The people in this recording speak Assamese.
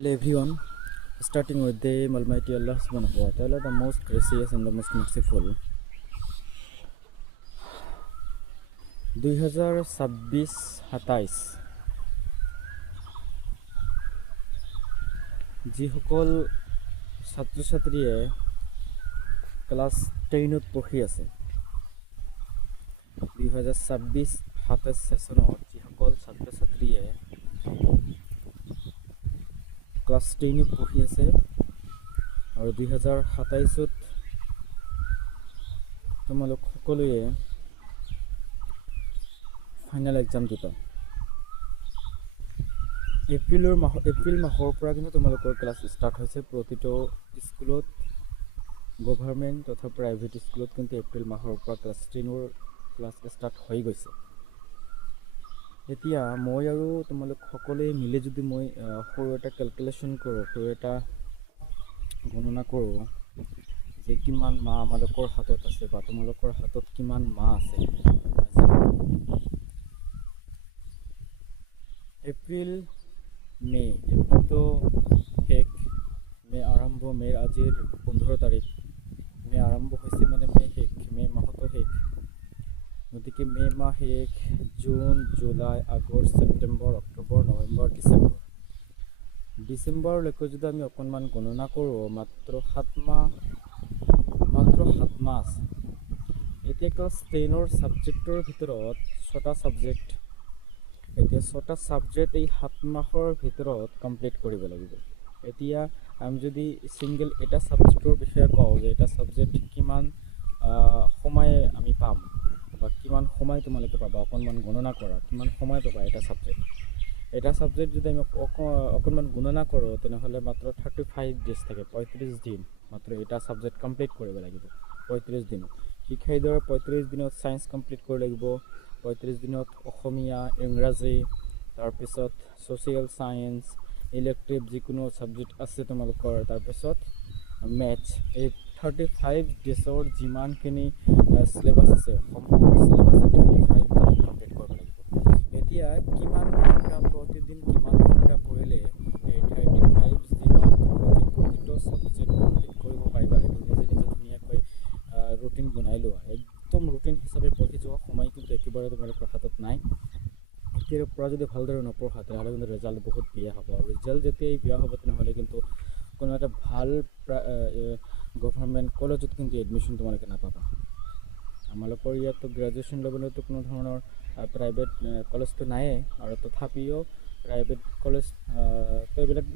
Hello everyone, starting with the Almighty Allah subhanahu wa ta'ala, the most gracious and the most merciful. 2026-27 যিসকল ছাত্ৰ ছাত্ৰীয়ে ক্লাছ 10ত পঢ়ি আছে 2026-27 সেশনত যিসকল ছাত্ৰ ছাত্ৰীয়ে ক্লাছ 10ত পঢ়ি আছে আৰু 2027ত তোমালোক সকলোৱে ফাইনেল এক্সাম দিবা। এপ্ৰিল মাহৰ পৰা কিন্তু তোমালোকৰ ক্লাছ ষ্টাৰ্ট হৈছে প্ৰতিটো স্কুলত, গভৰ্ণমেণ্ট তথা প্ৰাইভেট স্কুলত কিন্তু এপ্ৰিল মাহৰ পৰা ক্লাছ 10ৰ ক্লাছ ষ্টাৰ্ট হৈ গৈছে। এতিয়া মই আৰু তোমালোক সকলোৱে মিলি যদি মই সৰু এটা কেলকুলেশ্যন কৰোঁ, সৰু এটা গণনা কৰোঁ যে কিমান মাহ আমালোকৰ হাতত আছে বা তোমালোকৰ হাতত কিমান মাহ আছে। এপ্ৰিল এপ্ৰিলটো শেষ, মে আৰম্ভ, মে'ৰ আজিৰ 15 তাৰিখ, মে আৰম্ভ হৈছে মানে মে শেষ, মে মাহতো শেষ। গতিকে মে মাহ শেষ, জুন, জুলাই, আগষ্ট, ছেপ্টেম্বৰ, অক্টোবৰ, নৱেম্বৰ, ডিচেম্বৰলৈকে যদি আমি অকণমান গণনা কৰোঁ, মাত্ৰ 7 মাহ আছে। এতিয়া ক্লাছ 10ৰ ছাবজেক্টৰ ভিতৰত 6টা ছাবজেক্ট, এতিয়া 6টা ছাবজেক্ট এই 7 মাহৰ ভিতৰত কমপ্লিট কৰিব লাগিব। এতিয়া আমি যদি ছিংগল এটা ছাবজেক্টৰ বিষয়ে কওঁ যে এটা ছাবজেক্ট কিমান সময় আমি পাম বা কিমান সময় তোমালোকে পাবা, অকণমান গণনা কৰা কিমান সময় পাবা এটা ছাবজেক্ট যদি আমি অকণমান গণনা কৰোঁ তেনেহ'লে মাত্ৰ 35 ডেজ থাকে, 35 দিন মাত্ৰ এটা ছাবজেক্ট কমপ্লিট কৰিব লাগিব। 35 দিনত ঠিক সেইদৰে 35 দিনত ছায়েন্স কমপ্লিট কৰিব লাগিব, 35 দিনত অসমীয়া, ইংৰাজী, তাৰপিছত ছ'চিয়েল ছায়েন্স, ইলেক্টিভ যিকোনো ছাবজেক্ট আছে তোমালোকৰ, তাৰপিছত মেথছ। এই 35 ডেজৰ যিমানখিনি চিলেবাছ আছে সম্পূৰ্ণ চিলেবাছ 35 দিনত কমপ্লিট কৰিব লাগিব। এতিয়া কিমান ঘণ্টা প্ৰতিদিন কিমান ঘণ্টা পঢ়িলে এই 35 দিনত তোমালোকে প্ৰতিটো ছাবজেক্ট কমপ্লিট কৰিব পাৰিবা, এইটো নিজে ধুনীয়াকৈ ৰুটিন বনাই লোৱা। একদম ৰুটিন হিচাপে পঢ়ি যোৱা, সময় কিন্তু একেবাৰে তোমালোকৰ হাতত নাই। এতিয়াৰ পৰা যদি ভালদৰে নপঢ়া তেনেহ'লে কিন্তু ৰিজাল্ট বহুত বেয়া হ'ব, আৰু ৰিজাল্ট যেতিয়াই বেয়া হ'ব তেনেহ'লে কিন্তু কোনো এটা ভাল গভৰ্ণমেণ্ট কলেজত কিন্তু এডমিশ্যন তোমালোকে নাপাবা। আমালোকৰ ইয়াততো গ্ৰেজুৱেশ্যন লেভেলতো কোনো ধৰণৰ প্ৰাইভেট কলেজটো নায়েই, আৰু তথাপিও প্ৰাইভেট কলেজ তো এইবিলাক